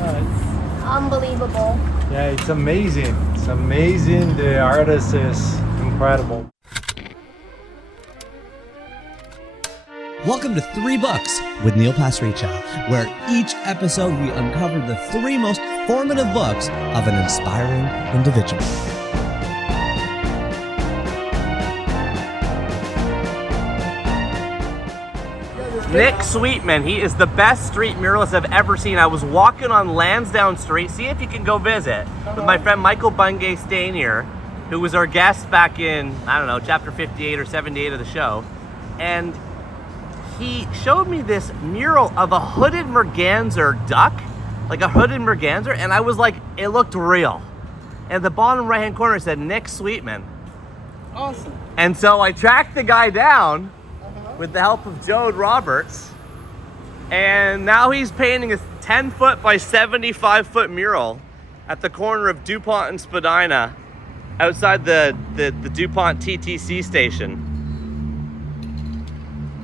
It's unbelievable. Yeah, it's amazing. It's amazing. The artist is incredible. Welcome to 3 Books with Neil Pasricha, where each episode we uncover the 3 most formative books of an inspiring individual. Nick Sweetman, he is the best street muralist I've ever seen. I was walking on Lansdowne Street, see if you can go visit, with my friend Michael Bungay Stanier, who was our guest back in, I don't know, chapter 58 or 78 of the show. And he showed me this mural of a hooded merganser duck, like a hooded merganser, and I was like, it looked real. And the bottom right-hand corner said Nick Sweetman. Awesome. And so I tracked the guy down with the help of Jode Roberts, and now he's painting a 10-foot by 75-foot mural at the corner of Dupont and Spadina outside the Dupont TTC station.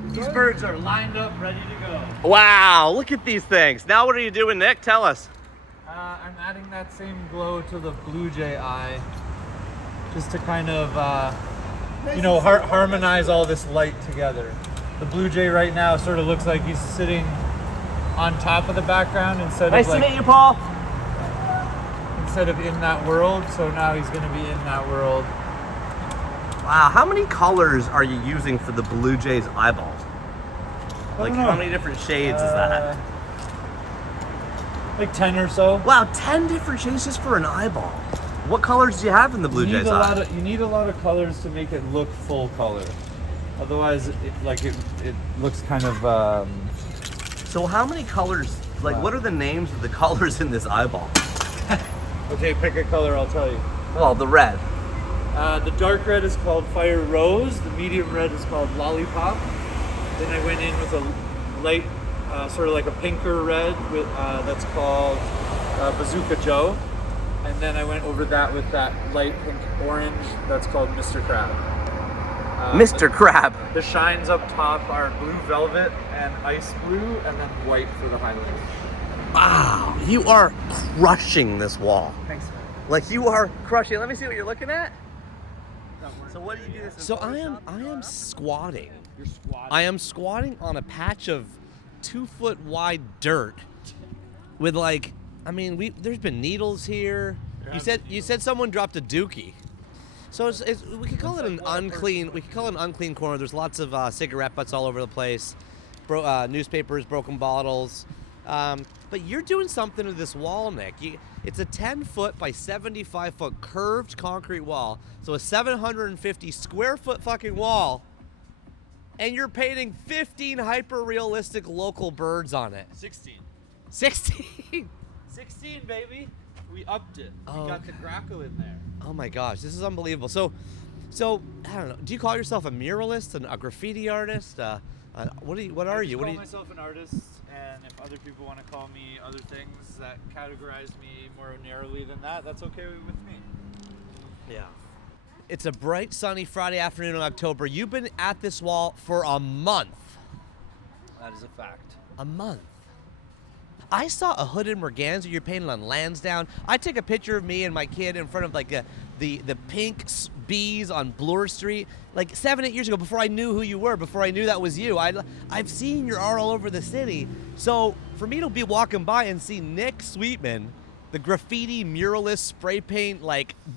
These birds are lined up, ready to go. Wow, look at these things. Now what are you doing, Nick? Tell us. I'm adding that same glow to the blue jay eye, just to kind of, harmonize all this light together. The blue jay right now sort of looks like he's sitting on top of the background instead Nice of to like, meet you, Paul. instead of in that world. So now he's going to be in that world. Wow, how many colors are you using for the blue jay's eyeballs? Like how many different shades is that? Like 10 or so. Wow, 10 different shades just for an eyeball. What colors do you have in the blue jay's eye? You need a lot of colors to make it look full color. Otherwise, it looks kind of. So how many colors? Like, what are the names of the colors in this eyeball? Okay, pick a color. I'll tell you. Well, the red. The dark red is called Fire Rose. The medium red is called Lollipop. Then I went in with a light, sort of like a pinker red with that's called Bazooka Joe. And then I went over that with that light pink orange that's called Mr. Crab. Mr. Crab. The shines up top are blue velvet and ice blue, and then white for the highlights. Wow, you are crushing this wall. Thanks, man. Like you are crushing. Let me see what you're looking at. So what do you do this in? So I am squatting. You're squatting. I am squatting on a patch of 2-foot wide dirt with there's been needles here. You said someone dropped a dookie. So we could call it an unclean. We could call it an unclean corner. There's lots of cigarette butts all over the place, newspapers, broken bottles. But you're doing something to this wall, Nick. It's a 10-foot by 75-foot curved concrete wall. So a 750 square foot fucking wall. And you're painting 15 hyper-realistic local birds on it. 16. 16? 16, baby. We upped it. Oh, We got the Graco in there. Oh my gosh, this is unbelievable. So I don't know. Do you call yourself a muralist, a graffiti artist? What are you? I call myself an artist, and if other people want to call me other things that categorize me more narrowly than that, that's okay with me. Yeah. It's a bright, sunny Friday afternoon in October. You've been at this wall for a month. That is a fact. A month. I saw a hooded merganser you're painting on Lansdowne. I took a picture of me and my kid in front of the pink bees on Bloor Street like 7-8 years ago, before I knew who you were, before I knew that was you. I've seen your art all over the city. So for me to be walking by and see Nick Sweetman, the graffiti muralist spray paint,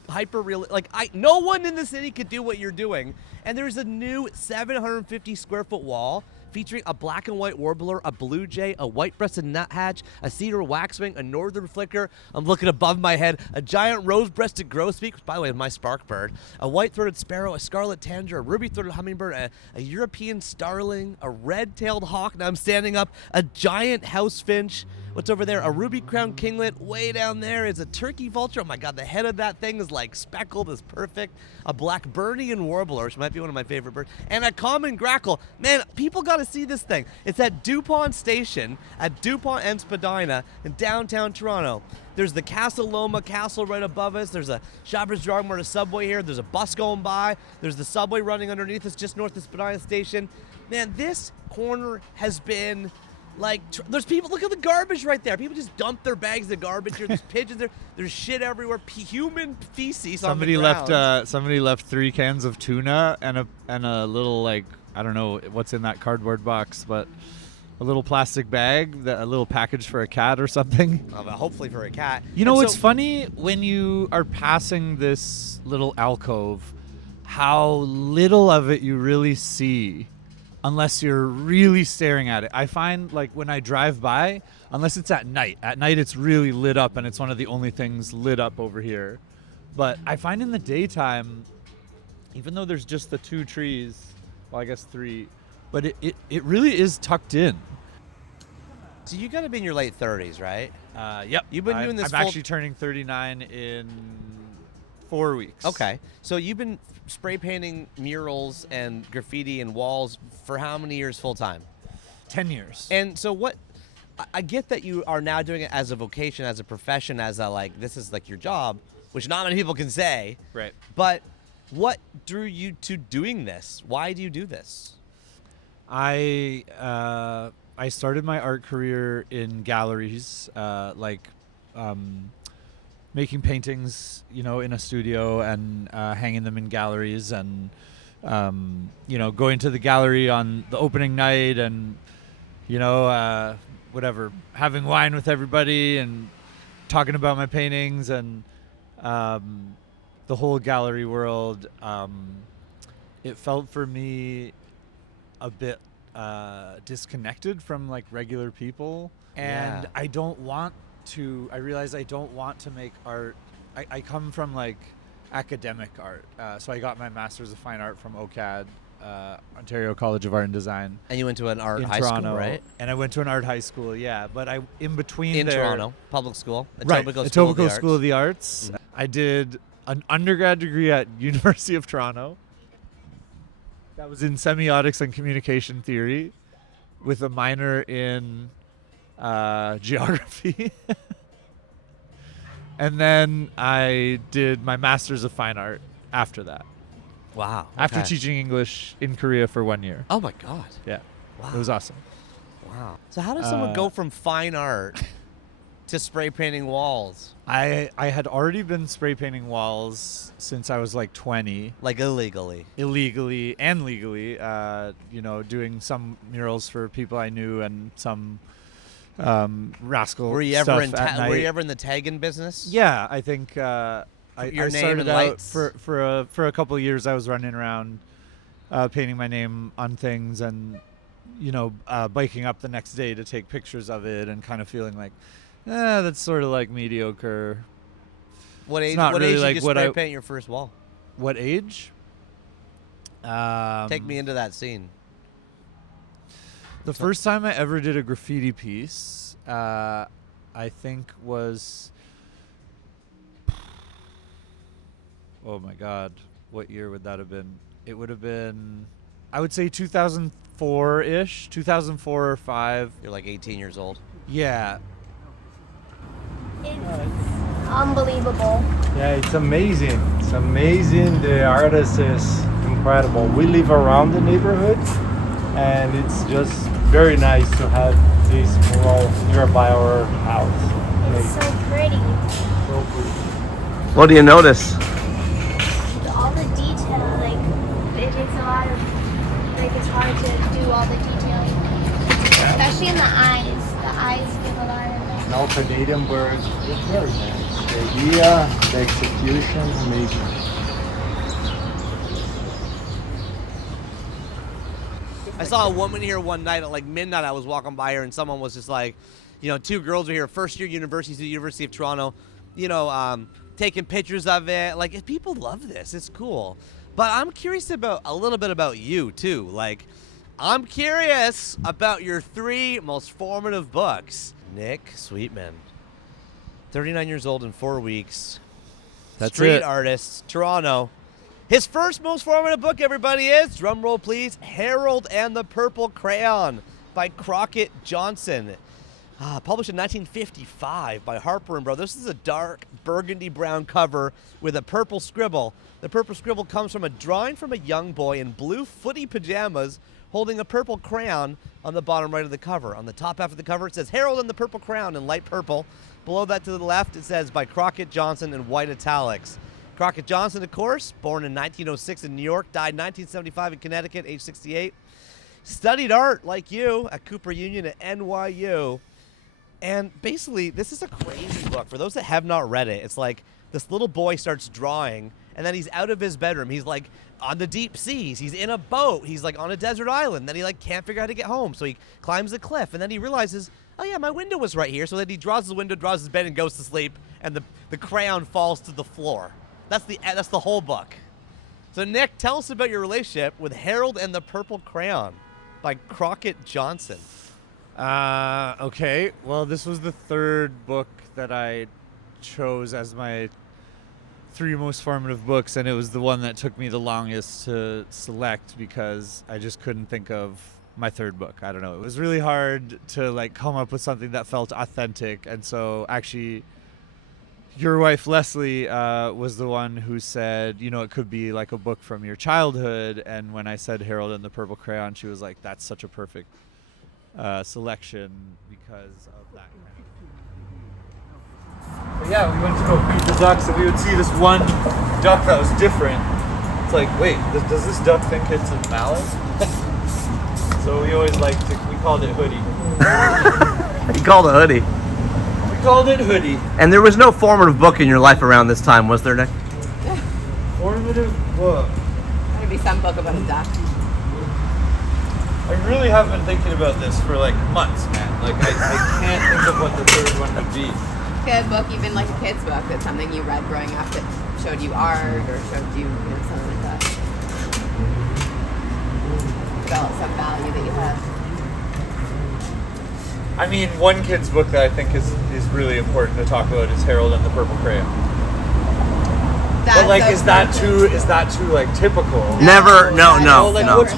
hyper real, no one in the city could do what you're doing. And there's a new 750 square foot wall featuring a black and white warbler, a blue jay, a white-breasted nuthatch, a cedar waxwing, a northern flicker. I'm looking above my head. A giant rose-breasted grosbeak, which by the way is my spark bird, a white-throated sparrow, a scarlet tanager, a ruby-throated hummingbird, a European starling, a red-tailed hawk. Now I'm standing up. A giant house finch. What's over there? A ruby-crowned kinglet. Way down there is a turkey vulture. Oh my God, the head of that thing is like speckled, is perfect. A Blackburnian warbler, which might be one of my favorite birds, and a common grackle. Man, people got to see this thing. It's at Dupont Station, at Dupont and Spadina in downtown Toronto. There's the Castle Loma Castle right above us. There's a Shoppers Drug Mart, a subway here. There's a bus going by. There's the subway running underneath us just north of Spadina Station. Man, this corner has been Like, there's people, look at the garbage right there. People just dump their bags of garbage here. There's pigeons there. There's shit everywhere. Human feces on the ground. Somebody left 3 cans of tuna and a little, like, I don't know what's in that cardboard box, but a little plastic bag, a little package for a cat or something. Hopefully for a cat. You know, it's funny when you are passing this little alcove, how little of it you really see unless you're really staring at it. I find, like, when I drive by, unless it's at night it's really lit up, and it's one of the only things lit up over here. But I find in the daytime, even though there's just the 2 trees, well, I guess 3, but it really is tucked in. So you got to be in your late 30s, right? Yep. You've been doing this. I'm actually turning 39 in 4 weeks. Okay. So you've been spray painting murals and graffiti and walls for how many years full time? 10 years. And so what? I get that you are now doing it as a vocation, as a profession, as a, like, this is like your job, which not many people can say. Right. But what drew you to doing this? Why do you do this? I started my art career in galleries, making paintings, you know, in a studio and hanging them in galleries, and you know, going to the gallery on the opening night, and you know, whatever, having wine with everybody and talking about my paintings, and the whole gallery world. It felt for me a bit disconnected from, like, regular people, and Yeah. I realized I don't want to make art. I come from, like, academic art, so I got my Master's of Fine Art from OCAD, Ontario College of Art and Design, And you went to an art in high Toronto, school, right? and I went to an art high school, but I in between In there, Toronto, public school, right, Etobicoke School of the Arts. I did an undergrad degree at University of Toronto. That was in semiotics and communication theory, with a minor in geography. And then I did my Master's of Fine Art after that. Wow. After okay. teaching English in Korea for 1 year. Oh my God. Yeah. Wow. It was awesome. Wow. So how does someone go from fine art to spray painting walls? I had already been spray painting walls since I was like 20. Like illegally? Illegally and legally, you know, doing some murals for people I knew and some rascal Were you stuff ever in at night. Were you ever in the tagging business? Yeah, I think I Your name started and out lights? for a couple of years. I was running around painting my name on things, and you know, biking up the next day to take pictures of it, and kind of feeling like, that's sort of like mediocre. What age? not What really age like did you what spray I- paint your first wall? What age? Take me into that scene. The first time I ever did a graffiti piece, I think was, oh my God, what year would that have been? It would have been, I would say 2004-ish, 2004 or 5. You're like 18 years old. Yeah. It's unbelievable. Yeah, it's amazing. It's amazing. The artist is incredible. We live around the neighborhood, and it's just very nice to have this mural nearby our house. It's so pretty. So pretty. What do you notice? All the detail, like, it takes a lot of, like, it's hard to do all the detailing. Especially in the eyes. The eyes give a lot of, like, Now Canadian birds, it's very nice. The idea, the execution, amazing. I saw a woman here one night at like midnight. I was walking by her, and someone was just like, you know, 2 girls were here, first year university to the University of Toronto, you know, taking pictures of it. Like, people love this. It's cool. But I'm curious about a little bit about you too. Like, I'm curious about your 3 most formative books. Nick Sweetman, 39 years old in 4 weeks. That's Street it. artist, Toronto. His first most formative book, everybody, is, drum roll please, Harold and the Purple Crayon by Crockett Johnson. Published in 1955 by Harper & Brothers. This is a dark burgundy brown cover with a purple scribble. The purple scribble comes from a drawing from a young boy in blue footy pajamas holding a purple crayon on the bottom right of the cover. On the top half of the cover, it says Harold and the Purple Crayon in light purple. Below that to the left, it says by Crockett Johnson in white italics. Crockett Johnson, of course, born in 1906 in New York, died 1975 in Connecticut, age 68. Studied art, like you, at Cooper Union at NYU. And basically, this is a crazy book. For those that have not read it, it's like this little boy starts drawing, and then he's out of his bedroom. He's like on the deep seas. He's in a boat. He's like on a desert island. Then he like can't figure out how to get home. So he climbs a cliff, and then he realizes, oh yeah, my window was right here. So then he draws his window, draws his bed, and goes to sleep, and the crayon falls to the floor. That's the whole book. So Nick, tell us about your relationship with Harold and the Purple Crayon by Crockett Johnson. Okay, well, this was the third book that I chose as my 3 most formative books, and it was the one that took me the longest to select because I just couldn't think of my third book. I don't know. It was really hard to like come up with something that felt authentic, and so actually your wife Leslie was the one who said, you know, it could be like a book from your childhood, and when I said Harold and the Purple Crayon, she was like, that's such a perfect selection because of that kind of. But yeah, we went to go feed the ducks, and we would see this one duck that was different. It's like, wait, does this duck think it's a mallard? So we always we called it Hoodie. You called it Hoodie. We called it Hoodie. And there was no formative book in your life around this time, was there, Nick? Formative book. Maybe some book about a duck. I really have been thinking about this for like months, man. Like I can't think of what the third one would be. Good book, even like a kid's book, that's something you read growing up that showed you art or showed you, something like that. Develop some value that you have. I mean, one kid's book that I think is really important to talk about is Harold and the Purple Crayon. That's But like, so is that true. too like typical? Never, no. Like what's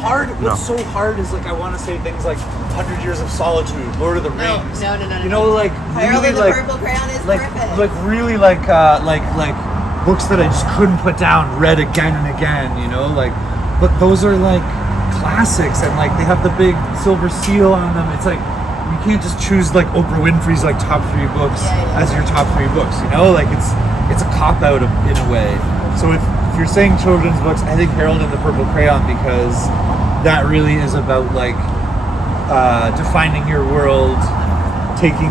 so hard is like I want to say things like 100 Years of Solitude, Lord of the Rings. No. You know, like Harold really and the like Purple Crayon is like perfect. like really like books that I just couldn't put down, read again and again. You know, like, but those are like classics, and like they have the big silver seal on them. It's like you can't just choose like Oprah Winfrey's like top 3 books as your top 3 books. You know, like it's a cop out in a way. So if you're saying children's books, I think Harold and the Purple Crayon, because that really is about like defining your world, taking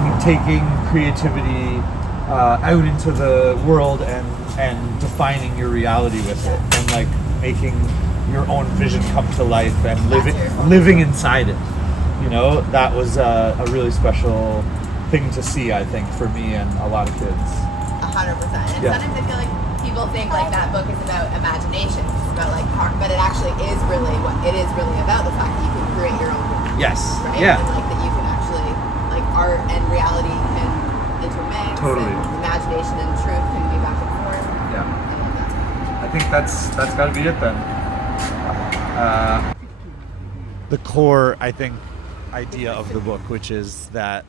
creativity out into the world and defining your reality with it, and like making your own vision come to life and living inside it. You know, that was a really special thing to see, I think, for me and a lot of kids. 100%. And Yeah. sometimes I feel like people think like that book is about imagination. It's about like art, but it actually is really about the fact that you can create your own world. Yes. Right? Yeah. And like that you can actually like art and reality can intermix. Totally. And imagination and truth can be back and forth. Yeah. I think that's got to be it then. The core, I think, idea of the book, which is that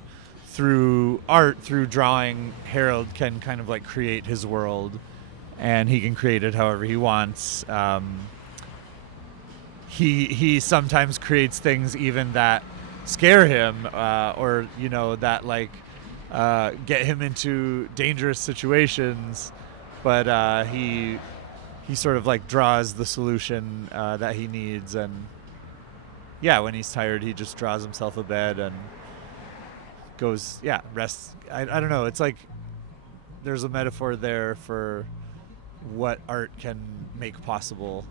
through art, through drawing, Harold can kind of like create his world, and he can create it however he wants. He sometimes creates things even that scare him, or that like get him into dangerous situations, but he sort of like draws the solution that he needs, and when he's tired, he just draws himself a bed and goes, rests. I don't know. It's like there's a metaphor there for what art can make possible.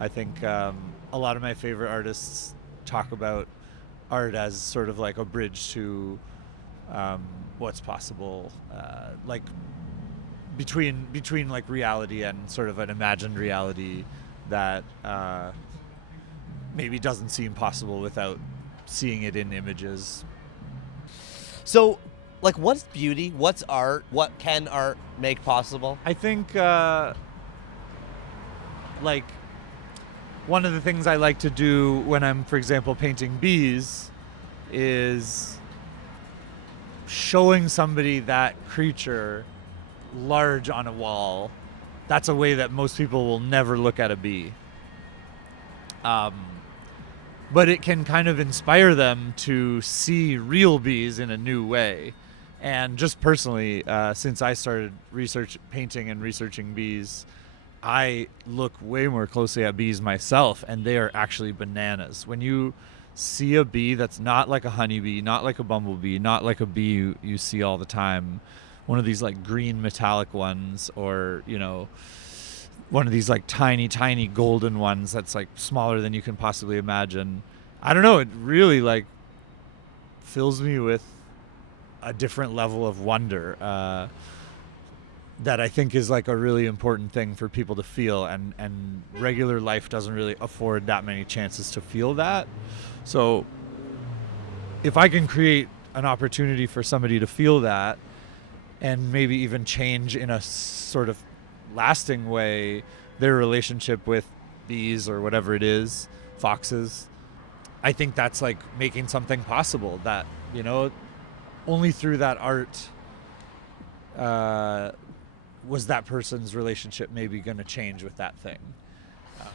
I think a lot of my favorite artists talk about art as sort of like a bridge to what's possible, like between like reality and sort of an imagined reality that maybe doesn't seem possible without seeing it in images. So, like, what's beauty? What's art? What can art make possible? I think like one of the things I like to do when I'm, for example, painting bees is showing somebody that creature large on a wall. That's a way that most people will never look at a bee. but it can kind of inspire them to see real bees in a new way. And just personally, since I started painting and researching bees, I look way more closely at bees myself, and they are actually bananas. When you see a bee that's not like a honeybee, not like a bumblebee, not like a bee you see all the time, one of these like green metallic ones, or, you know, one of these like tiny golden ones that's like smaller than you can possibly imagine. I don't know, it really like fills me with a different level of wonder that I think is like a really important thing for people to feel, and regular life doesn't really afford that many chances to feel that. So if I can create an opportunity for somebody to feel that, and maybe even change in a sort of lasting way their relationship with bees or whatever it is, foxes, I think that's like making something possible that, you know, only through that art was that person's relationship maybe going to change with that thing.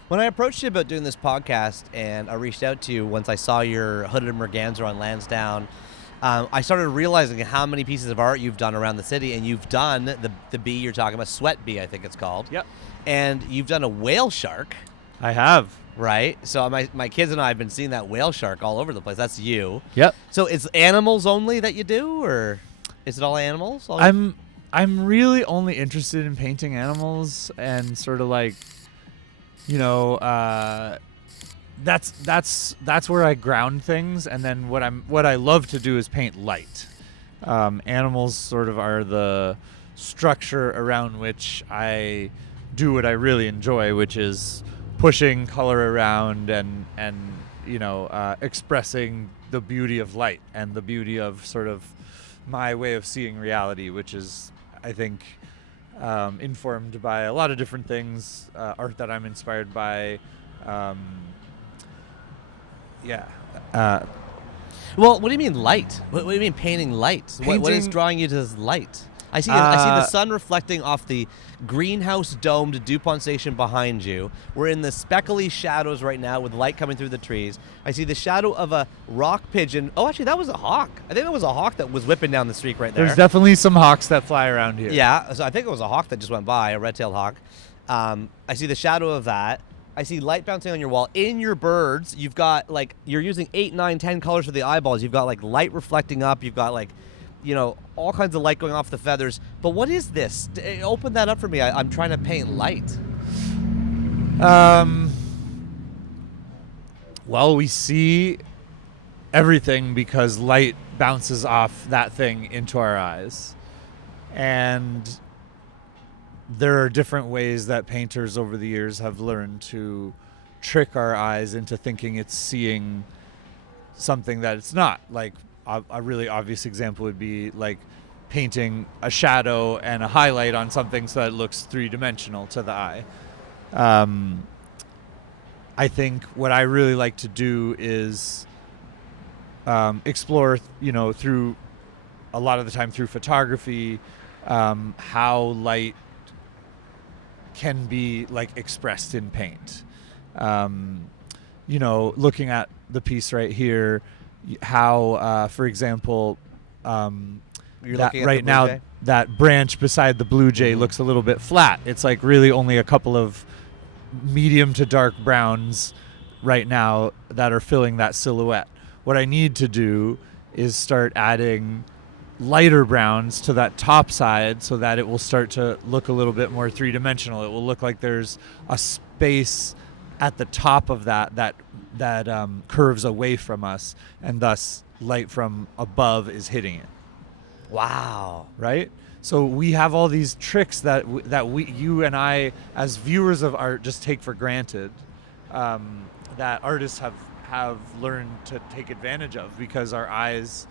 When I approached you about doing this podcast, and I reached out to you once I saw your Hooded Merganser on Lansdowne, I started realizing how many pieces of art you've done around the city, and you've done the bee you're talking about, sweat bee, I think it's called. Yep. And you've done a whale shark. I have. Right? So my kids and I have been seeing that whale shark all over the place. That's you. Yep. So it's animals only that you do, or is it all animals? I'm really only interested in painting animals, and sort of like, you know, that's where I ground things, and then what I love to do is paint light. Animals sort of are the structure around which I do what I really enjoy, which is pushing color around and you know, expressing the beauty of light and the beauty of sort of my way of seeing reality, which is, I think, informed by a lot of different things, art that I'm inspired by. Well, what do you mean light? What do you mean painting light? What is drawing you to this light? I see the sun reflecting off the greenhouse domed Dupont Station behind you. We're in the speckly shadows right now with light coming through the trees. I see the shadow of a rock pigeon. Oh, actually, that was a hawk. I think that was a hawk that was whipping down the street right there. There's definitely some hawks that fly around here. Yeah, so I think it was a hawk that just went by, a red-tailed hawk. I see the shadow of that. I see light bouncing on your wall. In your birds, you've got, like, you're using 8, 9, 10 colors for the eyeballs. You've got, like, light reflecting up. You've got, like, you know, all kinds of light going off the feathers. But what is this? Open that up for me. I'm trying to paint light. Well, we see everything because light bounces off that thing into our eyes. And there are different ways that painters over the years have learned to trick our eyes into thinking it's seeing something that it's not. Like, a really obvious example would be like painting a shadow and a highlight on something so that it looks three-dimensional to the eye. I think what I really like to do is explore, you know, through a lot of the time through photography, how light can be like expressed in paint. You know, looking at the piece right here, how, for example, that right now that branch beside the blue jay looks a little bit flat. It's like really only a couple of medium to dark browns right now that are filling that silhouette. What I need to do is start adding lighter browns to that top side so that it will start to look a little bit more three-dimensional. It will look like there's a space at the top of that curves away from us, and thus light from above is hitting it. Wow. Right? So we have all these tricks that you and I, as viewers of art, just take for granted, that artists have learned to take advantage of because our eyes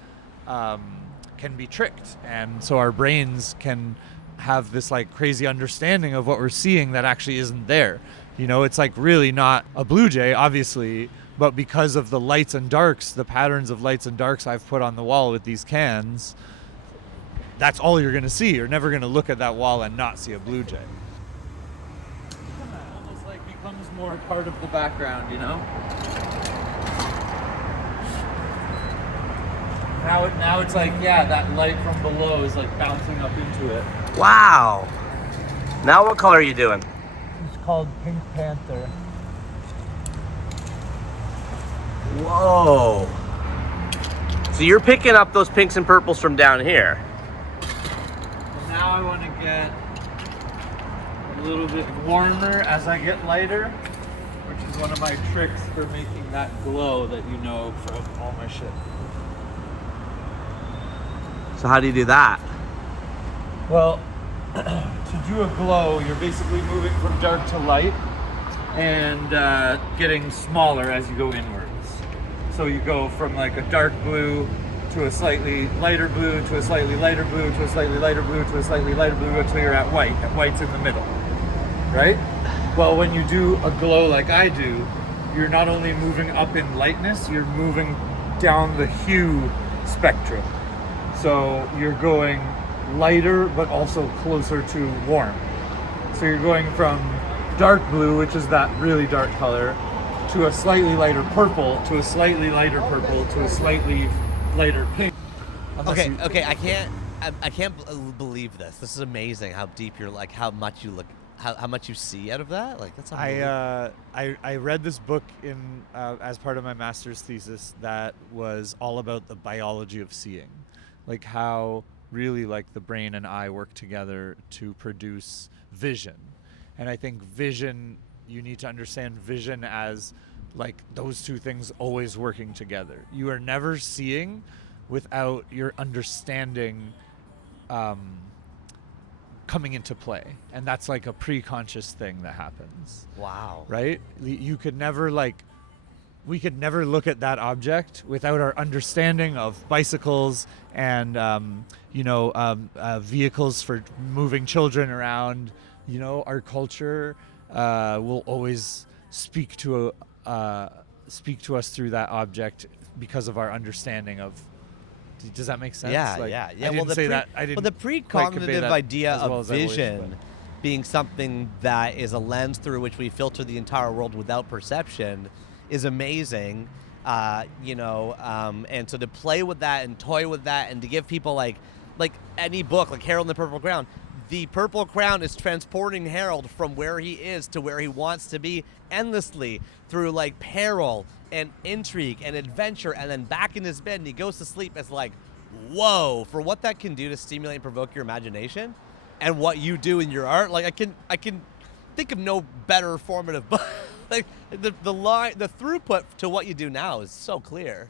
can be tricked, and so our brains can have this like crazy understanding of what we're seeing that actually isn't there. You know, it's like really not a blue jay, obviously, but because of the lights and darks, the patterns of lights and darks I've put on the wall with these cans, that's all you're going to see. You're never going to look at that wall and not see a blue jay. It almost like becomes more part of the background, you know? Now it's like, yeah, that light from below is like bouncing up into it. Wow. Now what color are you doing? It's called Pink Panther. Whoa. So you're picking up those pinks and purples from down here. Now I want to get a little bit warmer as I get lighter, which is one of my tricks for making that glow that you know from all my shit. So how do you do that? Well, to do a glow, you're basically moving from dark to light and getting smaller as you go inwards. So you go from like a dark blue to a slightly lighter blue to a slightly lighter blue to a slightly lighter blue to a slightly lighter blue until you're at white. And white's in the middle, right? Well, when you do a glow like I do, you're not only moving up in lightness, you're moving down the hue spectrum. So you're going lighter, but also closer to warm. So you're going from dark blue, which is that really dark color, to a slightly lighter purple, to a slightly lighter purple, to a slightly lighter pink. Okay, I can't believe this. This is amazing how deep you're, like, how much you look, how much you see out of that. Like, that's unbelievable. I read this book in as part of my master's thesis that was all about the biology of seeing, like how really like the brain and eye work together to produce vision. And I think vision, you need to understand vision as like those two things always working together. You are never seeing without your understanding coming into play. And that's like a pre-conscious thing that happens. Wow. Right? You could never we could never look at that object without our understanding of bicycles and vehicles for moving children around. You know, our culture will always speak to us through that object because of our understanding of. Does that make sense? Yeah. I didn't say that. I didn't. Well, the quite convey precognitive that idea as well of as I wished, vision but- being something that is a lens through which we filter the entire world without perception is amazing. And so to play with that and toy with that and to give people like any book, like Harold and the Purple Crown, the Purple Crown is transporting Harold from where he is to where he wants to be endlessly through like peril and intrigue and adventure, and then back in his bed and he goes to sleep. It's like, whoa, for what that can do to stimulate and provoke your imagination and what you do in your art. Like I can think of no better formative book. Like the line, the throughput to what you do now is so clear.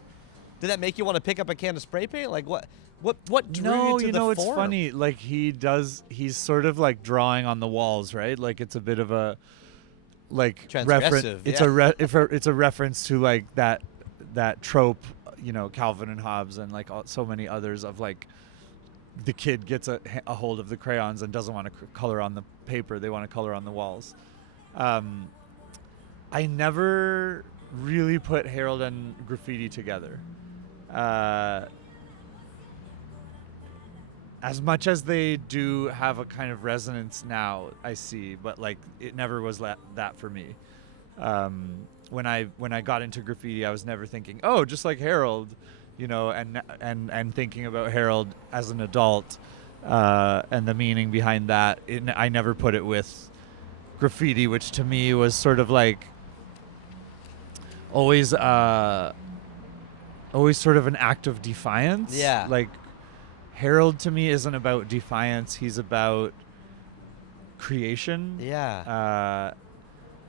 Did that make you want to pick up a can of spray paint? Like what drew you to the form? It's funny. Like he's sort of like drawing on the walls, right? Like it's a bit of a like reference. Transgressive, It's a reference to like that trope, Calvin and Hobbes and like so many others of like the kid gets a hold of the crayons and doesn't want to color on the paper. They want to color on the walls. I never really put Harold and graffiti together. As much as they do have a kind of resonance now, I see, but like it never was that for me. When I got into graffiti, I was never thinking, oh, just like Harold, and thinking about Harold as an adult and the meaning behind that. I never put it with graffiti, which to me was sort of like always sort of an act of defiance. Yeah. Like Harold to me isn't about defiance. He's about creation. Yeah.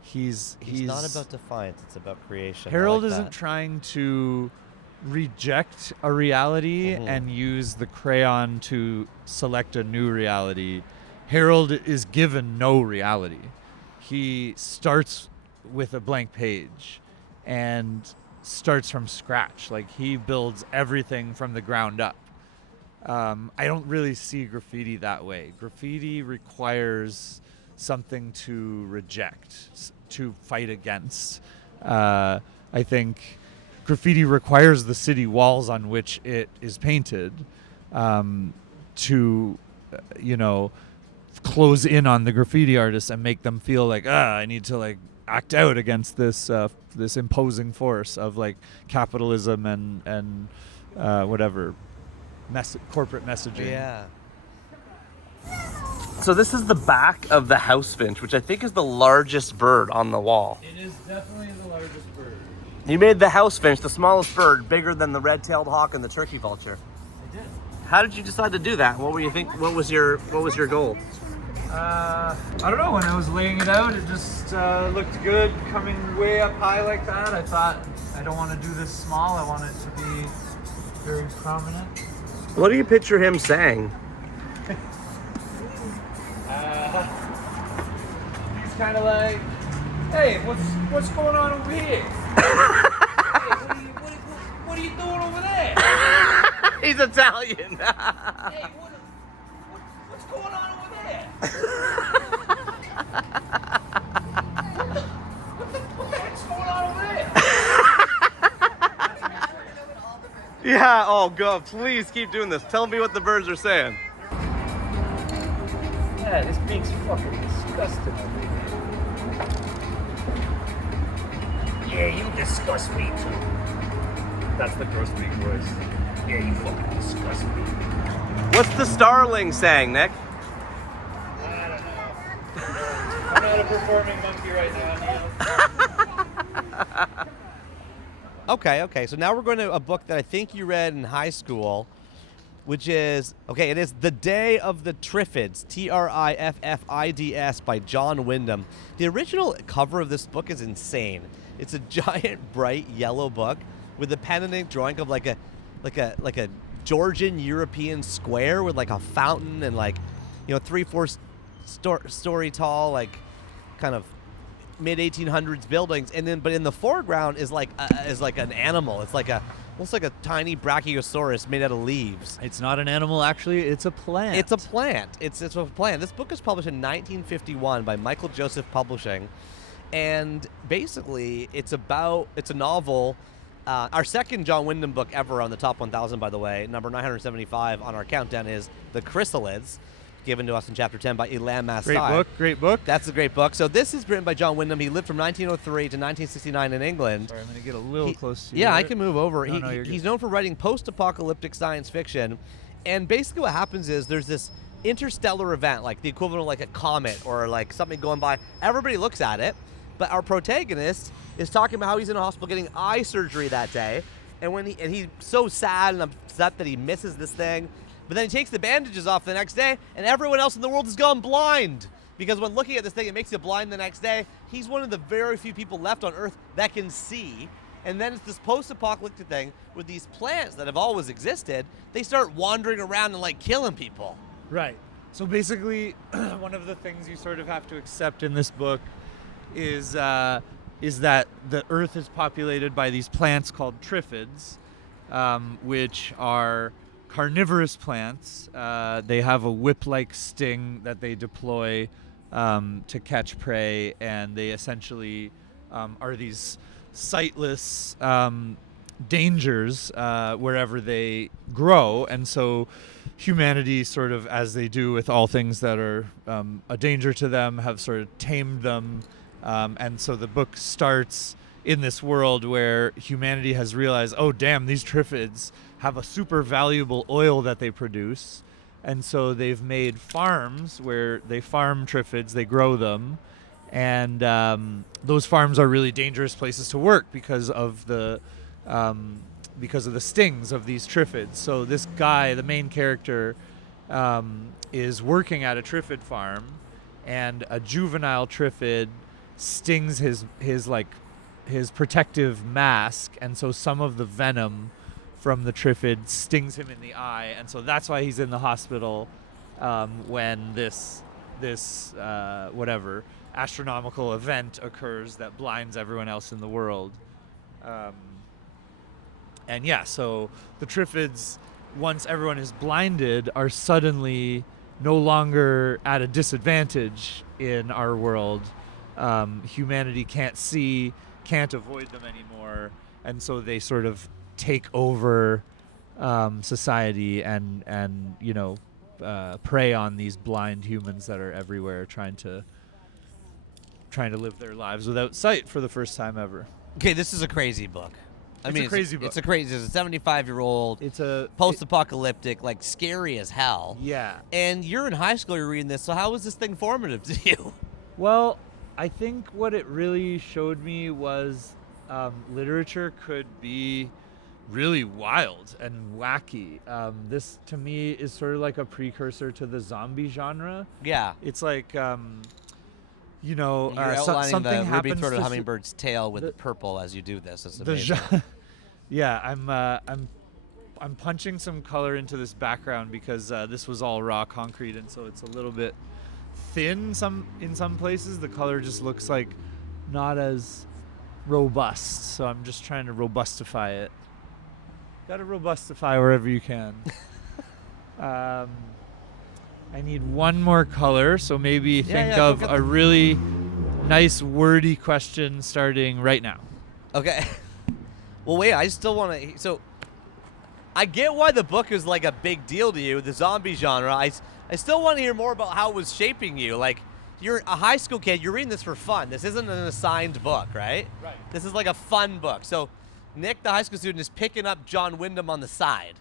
He's not about defiance. It's about creation. Harold I like isn't that. trying to reject a reality and use the crayon to select a new reality. Harold is given no reality. He starts with a blank page and starts from scratch. Like he builds everything from the ground up. I don't really see graffiti that way. Graffiti requires something to reject, to fight against. I think graffiti requires the city walls on which it is painted to, close in on the graffiti artists and make them feel like, I need to like act out against this this imposing force of like capitalism and whatever corporate messaging. Yeah. So this is the back of the house finch, which I think is the largest bird on the wall. It is definitely the largest bird. You made the house finch, the smallest bird, bigger than the red-tailed hawk and the turkey vulture. I did. How did you decide to do that? What were you think? What was your goal? I don't know, when I was laying it out, it just looked good coming way up high like that. I thought, I don't want to do this small, I want it to be very prominent. What do you picture him saying? He's kind of like, hey, what's going on over here? Hey, what are you doing over there? He's Italian. Hey, what's going on over there? What the heck's going on over there? Yeah, oh God, please keep doing this. Tell me what the birds are saying. Yeah, this beak's fucking disgusting over here. Yeah, you disgust me too. That's the gross beak voice. Yeah, you fucking disgust me. What's the starling saying, Nick? I don't know. I'm not a performing monkey right now, Neil. Okay. So now we're going to a book that I think you read in high school, which is, it is The Day of the Triffids, Triffids by John Wyndham. The original cover of this book is insane. It's a giant, bright yellow book with a pen and ink drawing of like a Georgian European square with like a fountain and 3-4 story tall, like kind of mid 1800s buildings, and then but in the foreground is like an animal. It's almost like a tiny brachiosaurus made out of leaves. It's not an animal, actually. It's a plant. It's a plant. It's a plant. This book was published in 1951 by Michael Joseph Publishing, and basically it's a novel. Our second John Wyndham book ever on the top 1,000, by the way, number 975 on our countdown, is The Chrysalids, given to us in Chapter 10 by Ilan Mastai. Great book. That's a great book. So this is written by John Wyndham. He lived from 1903 to 1969 in England. Sorry, I'm going to get a little close to you. Yeah, I can move over. No, He's known for writing post-apocalyptic science fiction. And basically what happens is there's this interstellar event, like the equivalent of like a comet or like something going by. Everybody looks at it, but our protagonist is talking about how he's in a hospital getting eye surgery that day. And he's so sad and upset that he misses this thing. But then he takes the bandages off the next day, and everyone else in the world has gone blind. Because when looking at this thing, it makes you blind the next day. He's one of the very few people left on Earth that can see. And then it's this post-apocalyptic thing with these plants that have always existed. They start wandering around and like killing people. Right. So basically, one of the things you sort of have to accept in this book is that the Earth is populated by these plants called Triffids, which are carnivorous plants. They have a whip-like sting that they deploy to catch prey, and they essentially are these sightless dangers wherever they grow. And so humanity, sort of as they do with all things that are a danger to them, have sort of tamed them. And so the book starts in this world where humanity has realized, oh damn, these Triffids have a super valuable oil that they produce, and so they've made farms where they farm Triffids, they grow them, and those farms are really dangerous places to work because of the stings of these Triffids. So this guy, the main character, is working at a Triffid farm, and a juvenile Triffid stings his protective mask, and so some of the venom from the Triffid stings him in the eye, and so that's why he's in the hospital when this whatever astronomical event occurs that blinds everyone else in the world. And yeah, so the Triffids, once everyone is blinded, are suddenly no longer at a disadvantage in our world. Humanity can't avoid them anymore, and so they sort of take over society and prey on these blind humans that are everywhere, trying to live their lives without sight for the first time ever. Okay, this is a crazy book. I It's mean, a crazy book. It's a 75-year-old, It's a post-apocalyptic, like scary as hell. yeah. And you're in high school, you're reading this, so how was this thing formative to you? Well, I think what it really showed me was literature could be really wild and wacky. This, to me, is sort of like a precursor to the zombie genre. Yeah. It's like, you know, You're outlining something the happens ruby-throated to hummingbird's tail with the- purple as you do this. It's the amazing. yeah, I'm punching some color into this background because this was all raw concrete, and so it's a little bit thin. In some places, the color just looks like not as robust. So I'm just trying to robustify it. Got to robustify wherever you can. I need one more color, so maybe think go of get a really nice wordy question starting right now. Okay. Well, wait, I still want to... So, I get why the book is like a big deal to you, the zombie genre. I still want to hear more about how it was shaping you. Like, you're a high school kid, you're reading this for fun. This isn't an assigned book, right? Right. This is like a fun book. So, Nick, the high school student, is picking up John Wyndham on the side.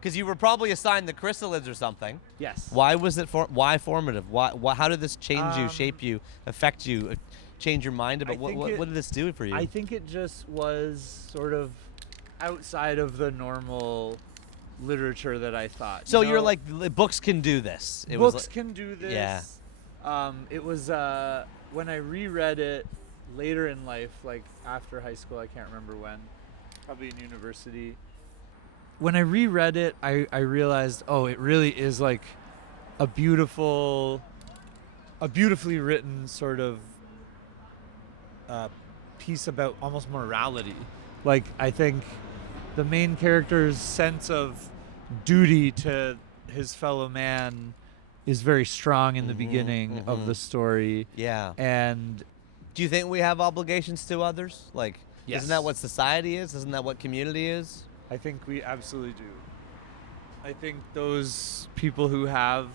Because you were probably assigned the chrysalids or something. Yes. Why was it why formative? Why how did this change you, shape you, affect you, change your mind about what did this do for you? I think it just was sort of outside of the normal literature that I thought. So you you're know? like, books can do this. It Books was like, can do this. Yeah. It was when I reread it later in life, like after high school, I can't remember when, probably in university. When I reread it, I realized, oh, it really is like a beautifully written sort of piece about almost morality. Like, I think the main character's sense of duty to his fellow man is very strong in the beginning of the story. yeah. And Do you think we have obligations to others? Like, Yes. isn't that what society is? Isn't that what community is? I think we absolutely do. I think those people who have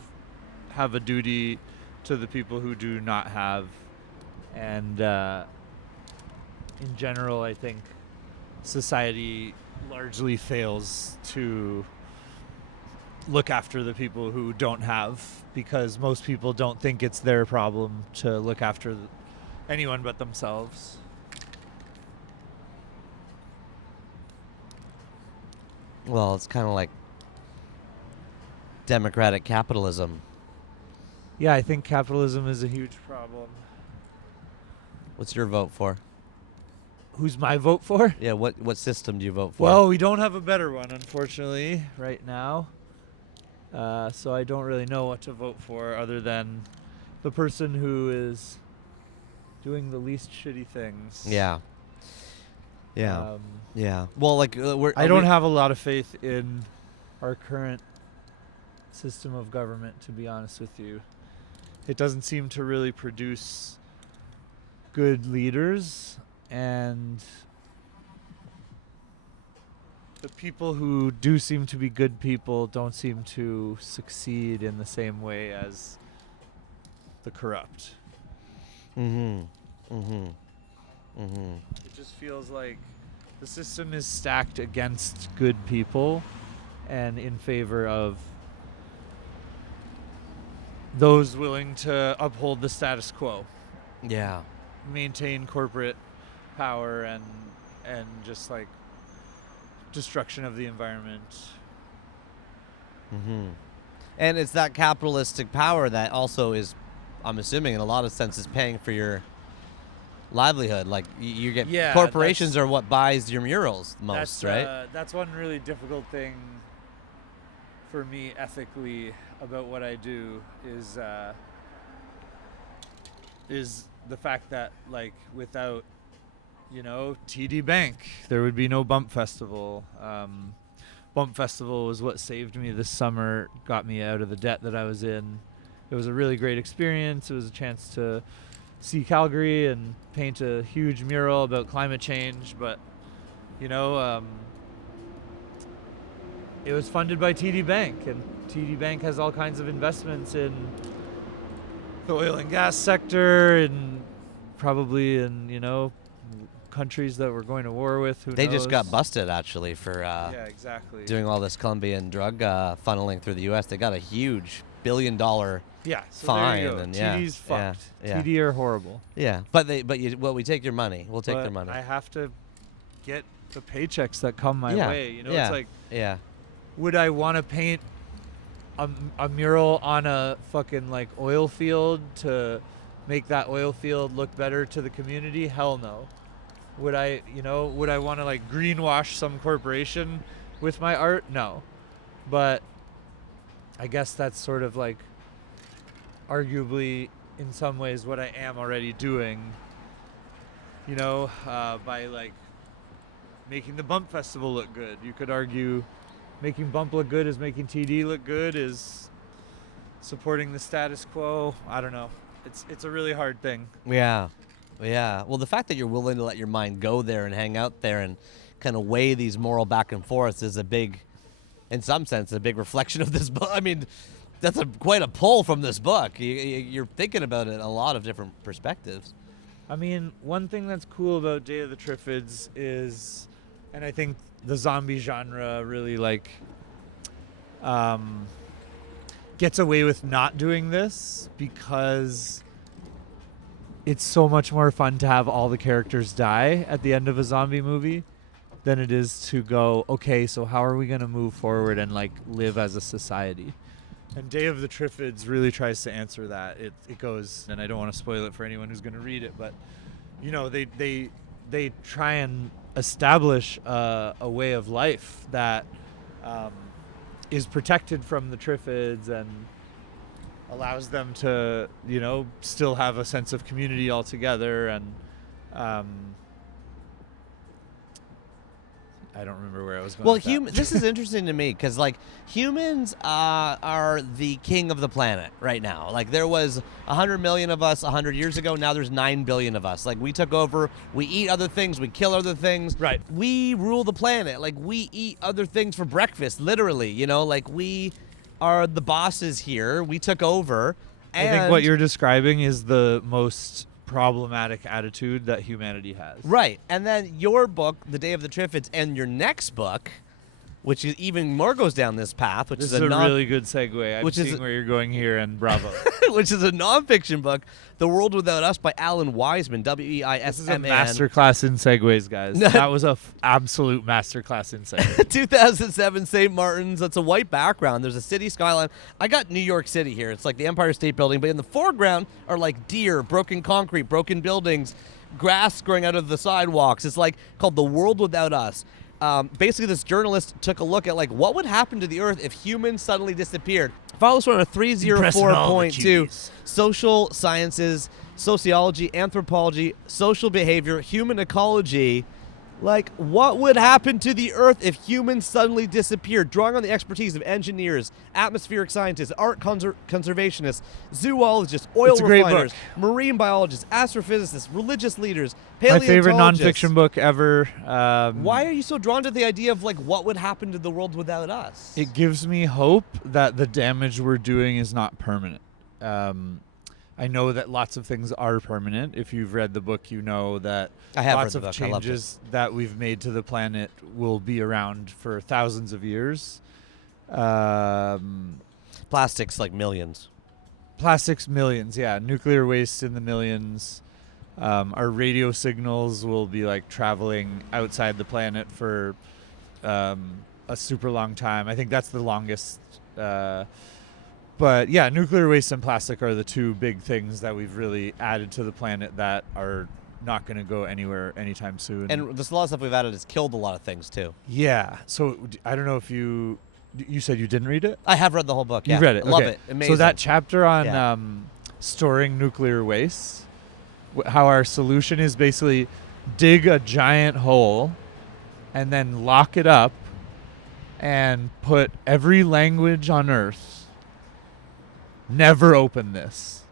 a duty to the people who do not have. And in general, I think society largely fails to look after the people who don't have, because most people don't think it's their problem to look after anyone but themselves. Well, it's kind of like democratic capitalism. Yeah, I think capitalism is a huge problem. What's your vote for? Who's my vote for? Yeah, what system do you vote for? Well, we don't have a better one, unfortunately, right now. So I don't really know what to vote for other than the person who is doing the least shitty things. Yeah. Yeah. Um, Yeah. Well, like I don't have a lot of faith in our current system of government, to be honest with you. It doesn't seem to really produce good leaders, and the people who do seem to be good people don't seem to succeed in the same way as the corrupt. Mhm. Mhm. Mhm. It just feels like the system is stacked against good people and in favor of those willing to uphold the status quo, Yeah. maintain corporate power, and just like destruction of the environment. Mhm. And it's that capitalistic power that also is, I'm assuming, in a lot of senses, paying for your livelihood. Like you get Yeah, corporations that's- are what buys your murals most, That's right? that's one really difficult thing for me ethically about what I do is the fact that, like, without, TD Bank, there would be no Bump Festival. Bump Festival was what saved me this summer, got me out of the debt that I was in. It was a really great experience. It was a chance to see Calgary and paint a huge mural about climate change, but it was funded by TD Bank, and TD Bank has all kinds of investments in the oil and gas sector, and probably in countries that we're going to war with. Who They knows? just got busted actually for Yeah, exactly. doing all this Colombian drug funneling through the U.S. They got a huge $1 billion Yeah, so fine, there you go. and yeah, TD's fucked. yeah. TD are horrible. Yeah, we take your money. We'll take But their money. I have to get the paychecks that come my Yeah, way. You know, yeah, it's like, yeah. would I want to paint a mural on a fucking like oil field to make that oil field look better to the community? Hell no. Would I want to like greenwash some corporation with my art? No. But I guess that's sort of like arguably in some ways what I am already doing, by like making the Bump Festival look good. You could argue making Bump look good is making TD look good, is supporting the status quo. I don't know. It's a really hard thing. Yeah. Well, the fact that you're willing to let your mind go there and hang out there and kind of weigh these moral back and forths is in some sense, a big reflection of this book. I mean, that's quite a pull from this book. You're thinking about it in a lot of different perspectives. I mean, one thing that's cool about Day of the Triffids is, and I think the zombie genre really gets away with not doing this because it's so much more fun to have all the characters die at the end of a zombie movie than it is to go, okay, so how are we going to move forward and like live as a society? And Day of the Triffids really tries to answer that. It goes, and I don't want to spoil it for anyone who's going to read it, but they try and establish a way of life that is protected from the Triffids and allows them to, still have a sense of community altogether. And I don't remember where I was going. Well, this is interesting to me because, like, humans are the king of the planet right now. Like, there was 100 million of us 100 years ago. Now there's 9 billion of us. Like, we took over. We eat other things. We kill other things. Right. We rule the planet. Like, we eat other things for breakfast, literally. Like, we are the bosses here. We took over. I think what you're describing is the most problematic attitude that humanity has. Right. And then your book, The Day of the Triffids, and your next book, which is even more goes down this path, which This is is a really good segue. I'm seeing where you're going here, and bravo. which is a nonfiction book, The World Without Us by Alan Wiseman, W-E-I-S-M-A-N. This is a masterclass in segues, guys. That was a absolute masterclass in segues. 2007, St. Martin's. That's a white background. There's a city skyline. I got New York City here. It's like the Empire State Building, but in the foreground are like deer, broken concrete, broken buildings, grass growing out of the sidewalks. It's like called The World Without Us. Basically, this journalist took a look at like what would happen to the Earth if humans suddenly disappeared. Follow us on a 304.2 social sciences, sociology, anthropology, social behavior, human ecology. Like, what would happen to the Earth if humans suddenly disappeared? Drawing on the expertise of engineers, atmospheric scientists, art conservationists, zoologists, oil refiners, marine biologists, astrophysicists, religious leaders, paleontologists. My favorite nonfiction book ever. Why are you so drawn to the idea of, like, what would happen to the world without us? It gives me hope that the damage we're doing is not permanent. I know that lots of things are permanent. If you've read the book, you know that lots of changes that we've made to the planet will be around for thousands of years. Plastics, like millions. Plastics, millions, yeah. Nuclear waste in the millions. Our radio signals will be like traveling outside the planet for a super long time. I think that's the longest. But yeah, nuclear waste and plastic are the two big things that we've really added to the planet that are not going to go anywhere anytime soon. And there's a lot of stuff we've added has killed a lot of things too. Yeah. So I don't know if you said you didn't read it? I have read the whole book. Yeah. You've read it. Love Okay. it. Amazing. So that chapter on storing nuclear waste, how our solution is basically dig a giant hole and then lock it up and put every language on Earth. Never open this.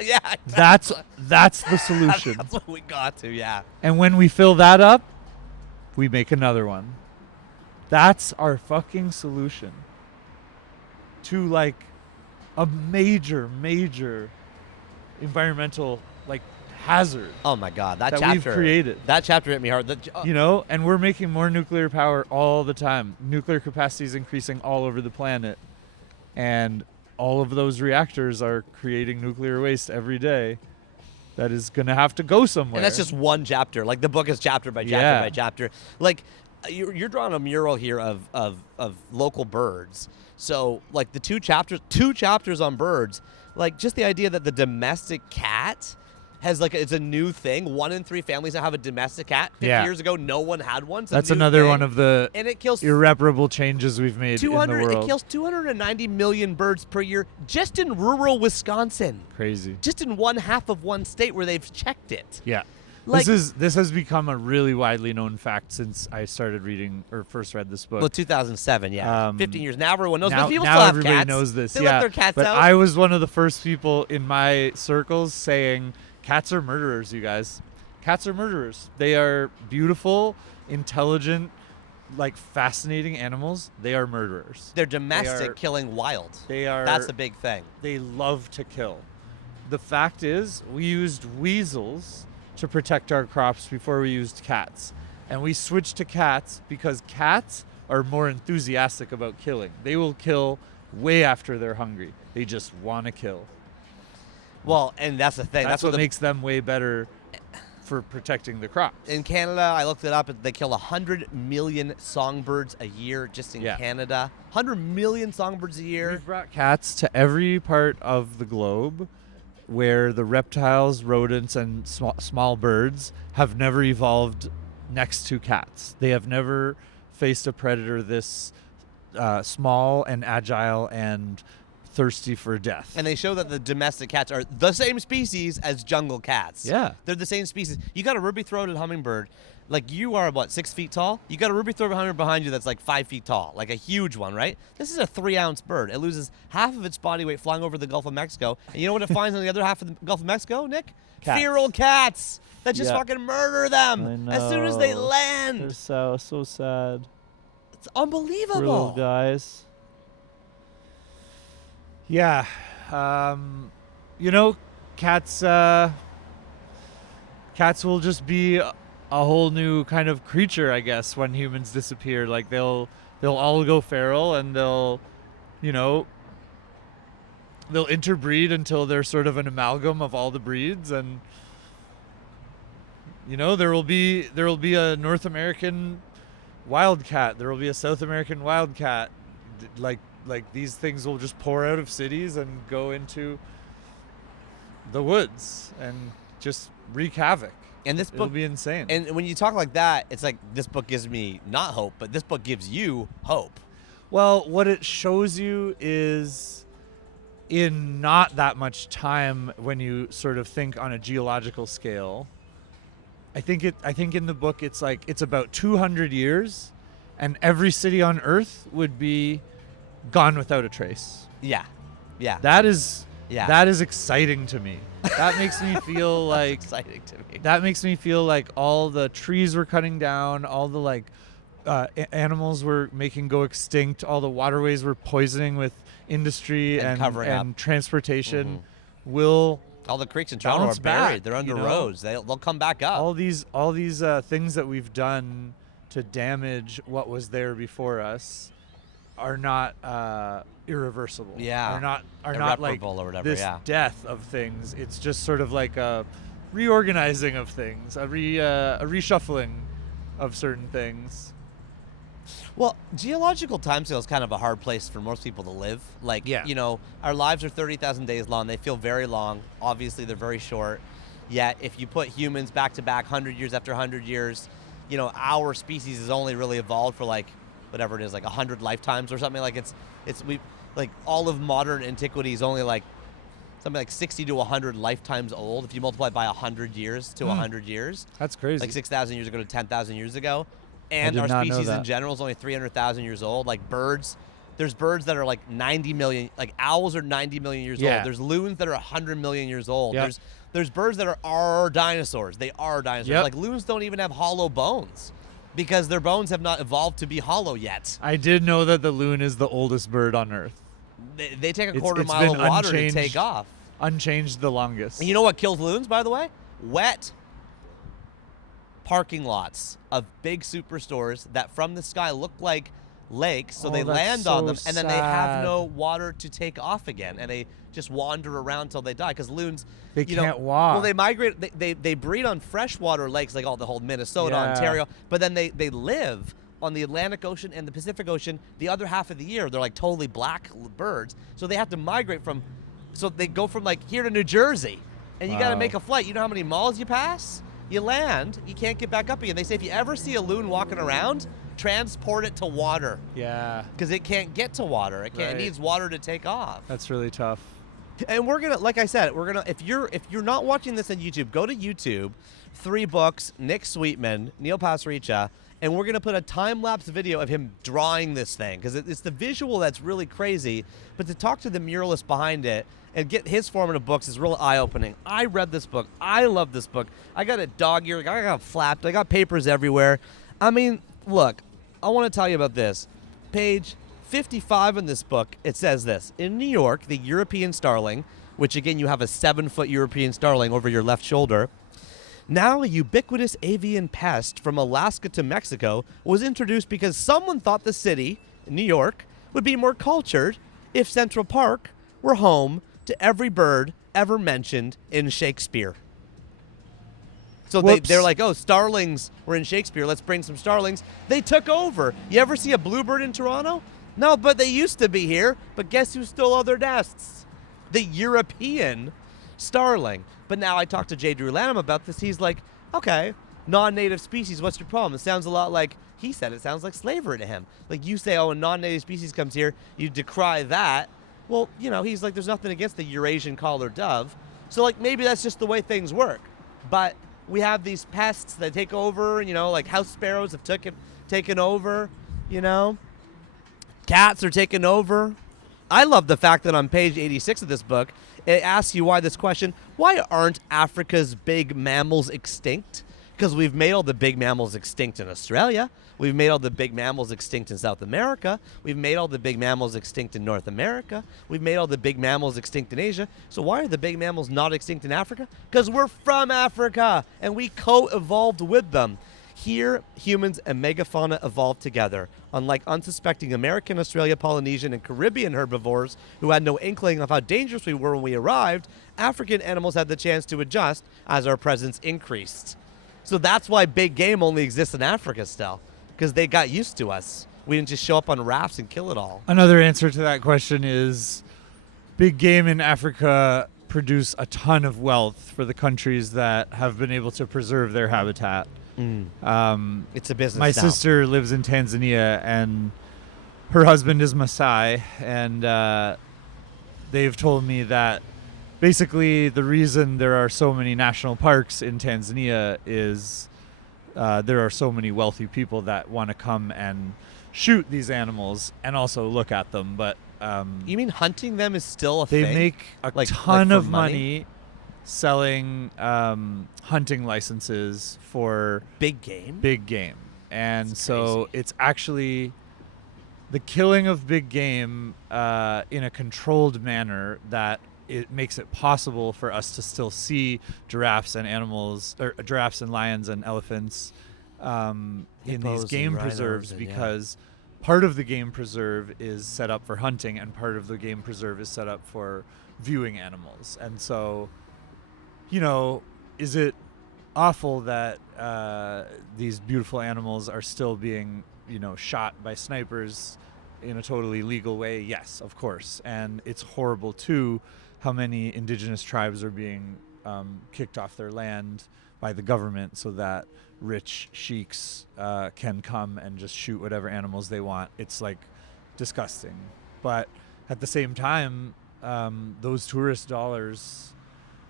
Yeah, that's the solution. That's what we got to, yeah. And when we fill that up, we make another one. That's our fucking solution to like a major environmental like hazard. Oh my God, that That chapter we've created. That chapter hit me hard. You know, and we're making more nuclear power all the time. Nuclear capacity is increasing all over the planet, and all of those reactors are creating nuclear waste every day that is going to have to go somewhere. And that's just one chapter. Like the book is chapter by chapter by chapter. Like you're drawing a mural here of local birds. So like the two chapters on birds. Like just the idea that the domestic cat has it's a new thing. 1 in 3 families now have a domestic cat. 50 years ago, no one had one. That's another one of the and it kills irreparable changes we've made in the world. It kills 290 million birds per year just in rural Wisconsin. Crazy. Just in one half of one state where they've checked it. Yeah. Like, this has become a really widely known fact since I started reading or first read this book. Well, 2007, yeah. 15 years. Now everyone knows. Now, But people now still have everybody cats. knows this. They yeah. let their cats but out. I was one of the first people in my circles saying, cats are murderers, you guys. Cats are murderers. They are beautiful, intelligent, fascinating animals. They are murderers. They're domestic, killing wild. They are. That's the big thing. They love to kill. The fact is, we used weasels to protect our crops before we used cats. And we switched to cats because cats are more enthusiastic about killing. They will kill way after they're hungry. They just want to kill. Well, and that's the thing. That's what makes them way better for protecting the crops. In Canada, I looked it up. They kill 100 million songbirds a year just in Canada. 100 million songbirds a year. We've brought cats to every part of the globe where the reptiles, rodents, and small birds have never evolved next to cats. They have never faced a predator this small and agile and thirsty for death. And they show that the domestic cats are the same species as jungle cats. Yeah. They're the same species. You got a ruby-throated hummingbird. You are, 6 feet tall? You got a ruby-throated hummingbird behind you that's 5 feet tall. A huge one, right? This is a 3-ounce bird. It loses half of its body weight flying over the Gulf of Mexico. And you know what it finds on the other half of the Gulf of Mexico, Nick? Cats. Feral cats that just fucking murder them as soon as they land. They're so sad. It's unbelievable. Little guys. Yeah. Cats will just be a whole new kind of creature, I guess, when humans disappear. They'll all go feral and they'll interbreed until they're sort of an amalgam of all the breeds, and there will be a North American wildcat, there will be a South American wildcat. These things will just pour out of cities and go into the woods and just wreak havoc. And this book will be insane. And when you talk like that, it's this book gives me not hope, but this book gives you hope. Well, what it shows you is in not that much time, when you sort of think on a geological scale, I think in the book it's about 200 years and every city on Earth would be gone without a trace. Yeah. Yeah. That is exciting to me. That makes me feel like exciting to me. That makes me feel like all the trees we're cutting down, all the animals we're making go extinct, all the waterways we're poisoning with industry and transportation will all the creeks in Toronto are buried. Back, they're under roads. They'll come back up. All these things that we've done to damage what was there before us are not irreversible. Yeah. Are not like or whatever, this death of things. It's just sort of like a reorganizing of things, a reshuffling of certain things. Well, geological timescale is kind of a hard place for most people to live. Our lives are 30,000 days long. They feel very long. Obviously, they're very short. Yet, if you put humans back to back 100 years after 100 years, our species has only really evolved for whatever it is, 100 lifetimes or something. All of modern antiquity is only something like 60 to 100 lifetimes old. If you multiply by 100 years to 100 years, that's crazy. 6,000 years ago to 10,000 years ago. And our species in general is only 300,000 years old. Birds, there's birds that are 90 million. Owls are 90 million years old. There's loons that are 100 million years old. Yep. There's birds that are dinosaurs. They are dinosaurs. Yep. Loons don't even have hollow bones because their bones have not evolved to be hollow yet. I did know that the loon is the oldest bird on Earth. They take a quarter mile of water to take off. Unchanged the longest. And you know what kills loons, by the way? wet parking lots of big superstores that from the sky look like lakes, so Oh, they that's land on so them, and then they have sad. no water to take off again, and they just wander around till they die because loons, They you know, can't walk. Well, they migrate. They breed on freshwater lakes like all the whole Minnesota, Yeah. Ontario, but then they live on the Atlantic Ocean and the Pacific Ocean the other half of the year. They're like totally black birds, so they have to migrate from. So they go from like here to New Jersey, and you got to Wow. make a flight. You know how many miles you pass? You land, you can't get back up again. They say if you ever see a loon walking around, transport it to water Yeah, because it can't get to water. It Right. needs water to take off. that's really tough. And we're gonna, like I said, we're gonna. If you're not watching this on YouTube, go to YouTube, 3 books, Nick Sweetman, Neil Pasricha, and we're gonna put a time lapse video of him drawing this thing because it's the visual that's really crazy. But to talk to the muralist behind it and get his formative books is really eye-opening. I read this book. I love this book. I got a dog ear. I got flapped. I got papers everywhere. I mean, look, I want to tell you about this. Page 55 in this book, it says this. In New York, the European starling, which again, you have a 7-foot European starling over your left shoulder, now a ubiquitous avian pest from Alaska to Mexico, was introduced because someone thought the city, New York, would be more cultured if Central Park were home to every bird ever mentioned in Shakespeare. So Whoops. they're like, oh, starlings were in Shakespeare. Let's bring some starlings. They took over. You ever see a bluebird in Toronto? No, but they used to be here. But guess who stole all their nests? The European starling. But now I talked to J. Drew Lanham about this. He's like, okay, non-native species, what's your problem? It sounds a lot like, he said, it sounds like slavery to him. Like you say, oh, a non-native species comes here, you decry that. Well, you know, he's like, there's nothing against the Eurasian collared dove. So like maybe that's just the way things work. But we have these pests that take over, you know, like house sparrows have taken over, you know. Cats are taking over. I love the fact that on page 86 of this book, it asks you why this question, why aren't Africa's big mammals extinct? Because we've made all the big mammals extinct in Australia. We've made all the big mammals extinct in South America. We've made all the big mammals extinct in North America. We've made all the big mammals extinct in Asia. So why are the big mammals not extinct in Africa? Because we're from Africa and we co-evolved with them. Here, humans and megafauna evolved together. Unlike unsuspecting American, Australia, Polynesian, and Caribbean herbivores who had no inkling of how dangerous we were when we arrived, African animals had the chance to adjust as our presence increased. So that's why big game only exists in Africa still, because they got used to us. We didn't just show up on rafts and kill it all. Another answer to that question is big game in Africa produce a ton of wealth for the countries that have been able to preserve their habitat. It's a business My now. sister lives in Tanzania, and her husband is Maasai, and they've told me that basically the reason there are so many national parks in Tanzania is there are so many wealthy people that want to come and shoot these animals and also look at them. But You mean hunting them is still a they thing? make a Like ton for of money selling hunting licenses for Big game? big game. And That's so it's actually the killing of big game in a controlled manner that it makes it possible for us to still see giraffes and animals, or giraffes and lions and elephants in Hippos these and game rhinos preserves, and, yeah. because part of the game preserve is set up for hunting and part of the game preserve is set up for viewing animals. And so, you know, is it awful that these beautiful animals are still being, you know, shot by snipers in a totally legal way? Yes, of course. And it's horrible too how many indigenous tribes are being kicked off their land by the government so that rich sheiks can come and just shoot whatever animals they want. It's like disgusting. But at the same time, those tourist dollars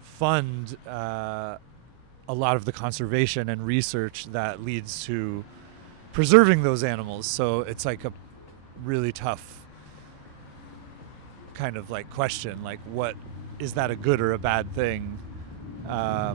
fund a lot of the conservation and research that leads to preserving those animals. So it's like a really tough kind of like question, like what is that a good or a bad thing? I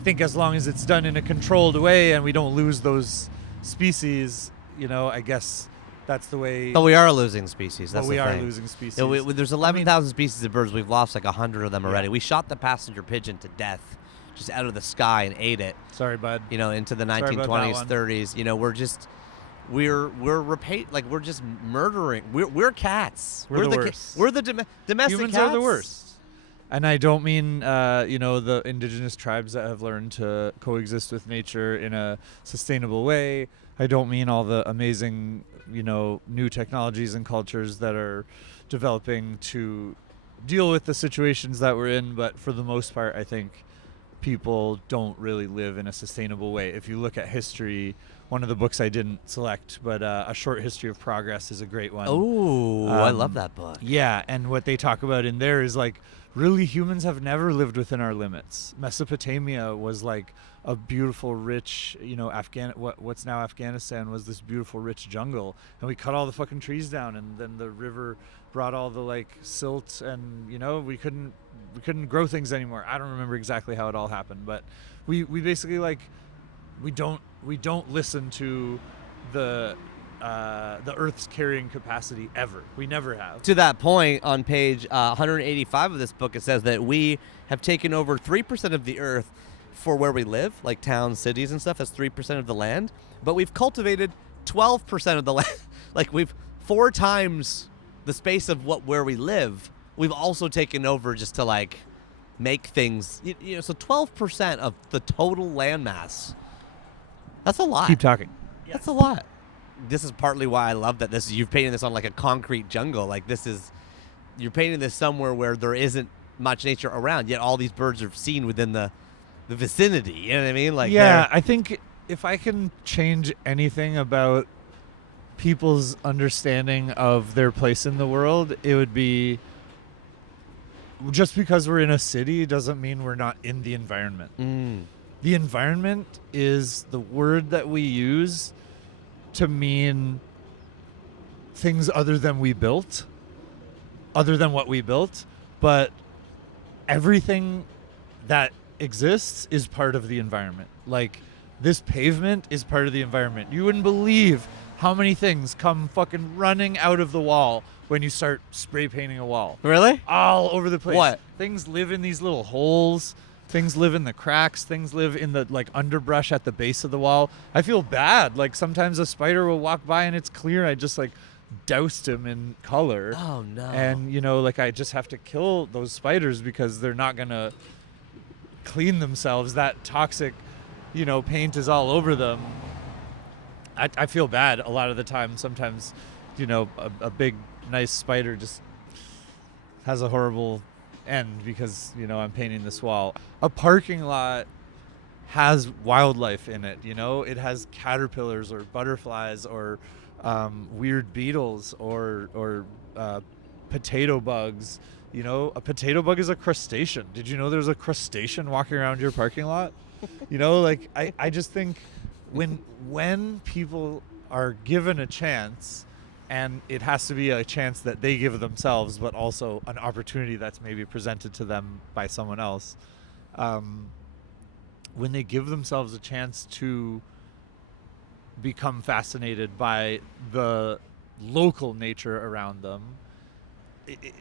think as long as it's done in a controlled way and we don't lose those species, you know, I guess that's the way. But we are losing species. But That's we the are thing. losing species. You know, there's 11,000 species of birds. We've lost like 100 of them already. Yeah. We shot the passenger pigeon to death just out of the sky and ate it. Sorry, bud. You know, into the Sorry about that 1920s, one. 30s. You know, we're just murdering. We're cats. We're the the worst. We're the domestic Humans cats. are the worst. And I don't mean, the indigenous tribes that have learned to coexist with nature in a sustainable way. I don't mean all the amazing, new technologies and cultures that are developing to deal with the situations that we're in. But for the most part, I think people don't really live in a sustainable way. If you look at history, one of the books I didn't select, but A Short History of Progress is a great one. Oh, I love that book. Yeah, and what they talk about in there is like, really, humans have never lived within our limits. Mesopotamia was like a beautiful, rich, what's now Afghanistan was this beautiful, rich jungle, and we cut all the fucking trees down, and then the river brought all the like silt, and we couldn't grow things anymore. I don't remember exactly how it all happened, but we basically like we don't listen to the Earth's carrying capacity ever. We never have. To that point, on page 185 of this book, it says that we have taken over 3% of the Earth for where we live, like towns, cities, and stuff. That's 3% of the land. But we've cultivated 12% of the land. Like, we've 4 times the space of where we live. We've also taken over just to like make things. So 12% of the total landmass. That's a lot. Keep talking. That's a lot. This is partly why I love that you've painted this on like a concrete jungle. Like you're painting this somewhere where there isn't much nature around, yet all these birds are seen within the vicinity. You know what I mean? Like, yeah, I think if I can change anything about people's understanding of their place in the world, it would be just because we're in a city doesn't mean we're not in the environment. The environment is the word that we use to mean things other than what we built, but everything that exists is part of the environment. Like, this pavement is part of the environment. You wouldn't believe how many things come fucking running out of the wall when you start spray painting a wall. Really? All over the place. What? Things live in these little holes. Things live in the cracks. Things live in the like underbrush at the base of the wall. I feel bad. Like, sometimes a spider will walk by and it's clear. I just like doused him in color. Oh no. And I just have to kill those spiders because they're not gonna clean themselves. That toxic, paint is all over them. I feel bad a lot of the time. Sometimes, a big nice spider just has a horrible end because I'm painting this wall. A parking lot has wildlife in it. It has caterpillars or butterflies or weird beetles or potato bugs. A potato bug is a crustacean. Did you know there's a crustacean walking around your parking lot? I just think when people are given a chance, and it has to be a chance that they give themselves, but also an opportunity that's maybe presented to them by someone else. When they give themselves a chance to become fascinated by the local nature around them,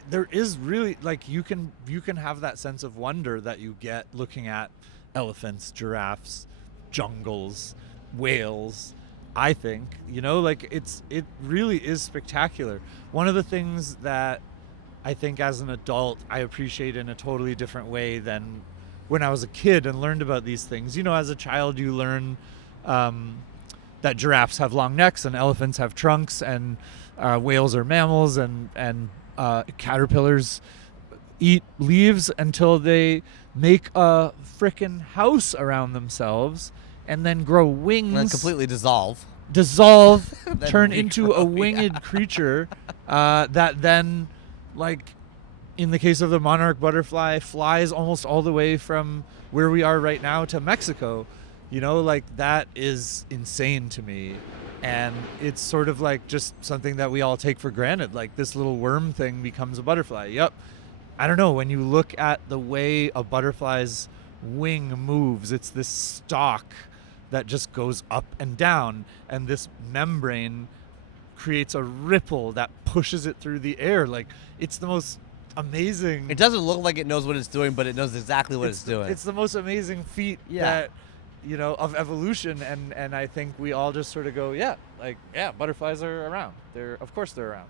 there is really you can have that sense of wonder that you get looking at elephants, giraffes, jungles, whales. I think it really is spectacular. One of the things that I think as an adult I appreciate in a totally different way than when I was a kid and learned about these things. As a child you learn that giraffes have long necks and elephants have trunks and whales are mammals and caterpillars eat leaves until they make a frickin' house around themselves and then grow wings. And completely dissolve, turn into a winged creature that then, in the case of the monarch butterfly, flies almost all the way from where we are right now to Mexico. That is insane to me. And it's sort of just something that we all take for granted. This little worm thing becomes a butterfly. Yep. I don't know. When you look at the way a butterfly's wing moves, it's this stalk that just goes up and down, and this membrane creates a ripple that pushes it through the air. It's the most amazing. It doesn't look like it knows what it's doing, but it knows exactly what it's doing. It's the most amazing feat that, of evolution, and I think we all just sort of go, butterflies are around. Of course they're around.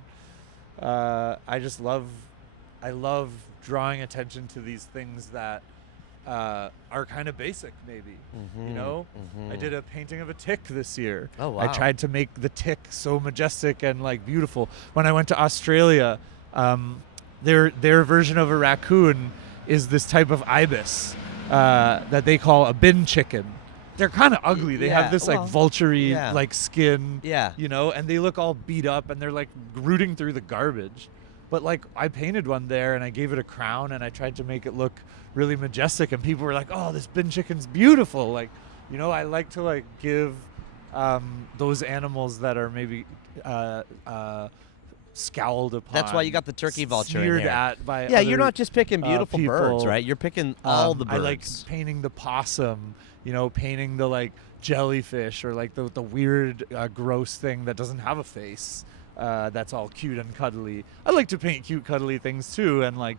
I love drawing attention to these things that are kind of basic, maybe. I did a painting of a tick this year. Oh, wow. I tried to make the tick so majestic and like beautiful. When I went to Australia, their version of a raccoon is this type of ibis that they call a bin chicken. They're kind of ugly. They have this like vulture-y like skin, and they look all beat up, and they're like rooting through the garbage. But like I painted one there, and I gave it a crown, and I tried to make it look really majestic, and people were like, "Oh, this bin chicken's beautiful!" Like, I like to like give those animals that are maybe scowled upon. That's why you got the turkey vulture in sneered here. at by you're other, not just picking beautiful birds, people. right? You're picking all the birds. I like painting the possum, painting the like jellyfish or like the weird gross thing that doesn't have a face. That's all cute and cuddly. I like to paint cute, cuddly things too, and like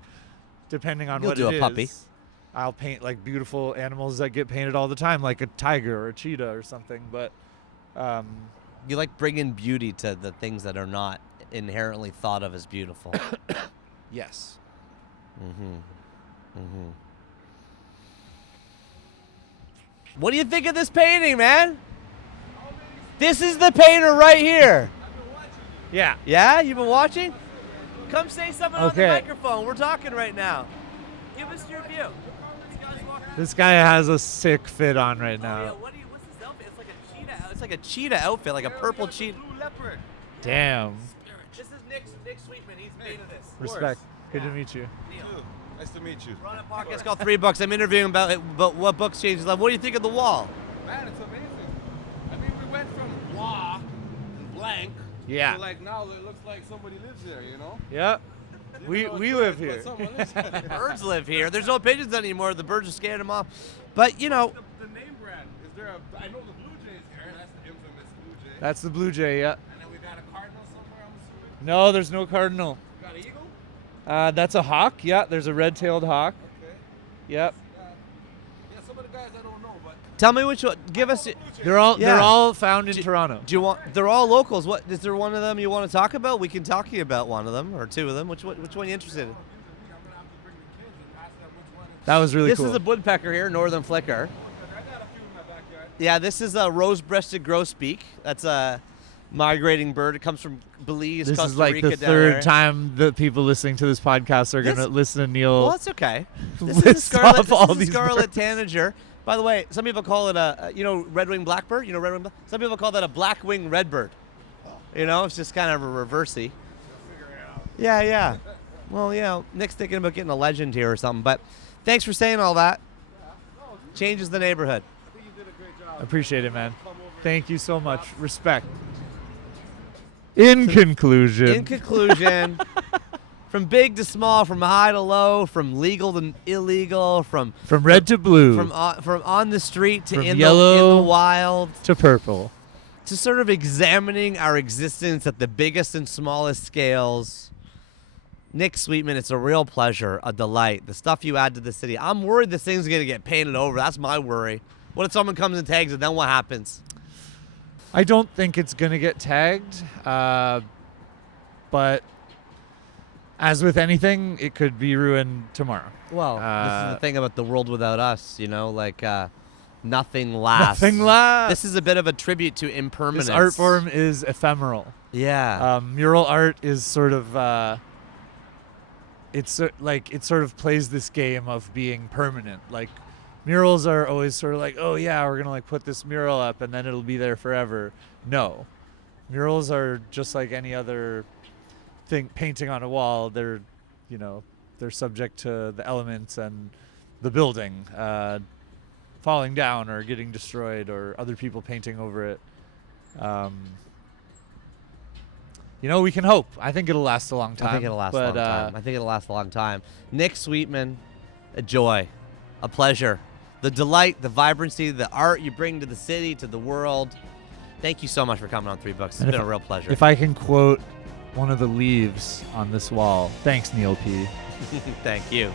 depending on You'll what do it a puppy. is, I'll paint like beautiful animals that get painted all the time, like a tiger or a cheetah or something. But you like bringing beauty to the things that are not inherently thought of as beautiful. yes. What do you think of this painting, man? This is the painter right here. Yeah. Yeah, you've been watching? Come say something on the Okay. microphone. We're talking right now. Give us your view. This guy has a sick fit on right now. What's this outfit? It's like a cheetah. It's like a cheetah outfit, like a purple cheetah. Damn. This is Nick Sweetman. He's made of this. Respect. Good to meet you. Nice to meet you. We're on a podcast called $3. I'm interviewing about what books changed his life. What do you think of the wall? Man, it's amazing. I mean, we went from blah and blank Yeah. to like now it looks like somebody lives there, Yep. We live here. But someone lives there. Birds live here. There's no pigeons anymore. The birds are scared them off. But The name brand, is there I know the Blue Jays here. That's the infamous Blue Jay. That's the blue jay, yeah. And then we got a cardinal somewhere, I'm assuming. No, there's no cardinal. We got an eagle? That's a hawk. Yeah, there's a red-tailed hawk. Okay. Yep. Yeah, some of the guys I don't know, but tell me which one. Give us. They're Yeah. all found in Toronto. Do you want? They're all locals. What is there? One of them you want to talk about? We can talk to you about one of them or two of them. Which one are you interested in? I'm gonna have to bring the kids and ask them which one is. That was really This cool. is a woodpecker here, northern flicker. I got a few in my backyard. Yeah, this is a rose-breasted grosbeak. That's a migrating bird. It comes from Belize, This Costa is like Rica, the down third there. time that people listening to this podcast are going to This- listen to Neil. Well, that's okay. This is a list scarlet, off all these scarlet birds. tanager. By the way, some people call it a red-winged blackbird. Some people call that a black-winged redbird. It's just kind of a reversey. Yeah. Well, Nick's thinking about getting a legend here or something. But thanks for saying all that. Changes the neighborhood. I think you did a great job. Appreciate it, man. Thank you so much. Respect. In conclusion. In conclusion, from big to small, from high to low, from legal to illegal, from red to blue from on the street to From in yellow the wild, to purple. to sort of examining our existence at the biggest and smallest scales. Nick Sweetman, it's a real pleasure, a delight. The stuff you add to the city. I'm worried this thing's going to get painted over. That's my worry. What if someone comes and tags it? Then what happens? I don't think it's going to get tagged, but as with anything, it could be ruined tomorrow. Well, this is the thing about the world without us, nothing lasts. Nothing lasts. This is a bit of a tribute to impermanence. This art form is ephemeral. Yeah. Mural art is sort of it sort of plays this game of being permanent. Like murals are always sort of like, oh yeah, we're gonna like put this mural up and then it'll be there forever. No, murals are just like any other thing, painting on a wall. They're subject to the elements and the building falling down or getting destroyed or other people painting over it. We can hope. I think it'll last a long time. I think it'll last a long time. Nick Sweetman, a joy, a pleasure. The delight, the vibrancy, the art you bring to the city, to the world. Thank you so much for coming on $3. It's been a real pleasure. If I can quote one of the leaves on this wall, thanks, Neil P. Thank you.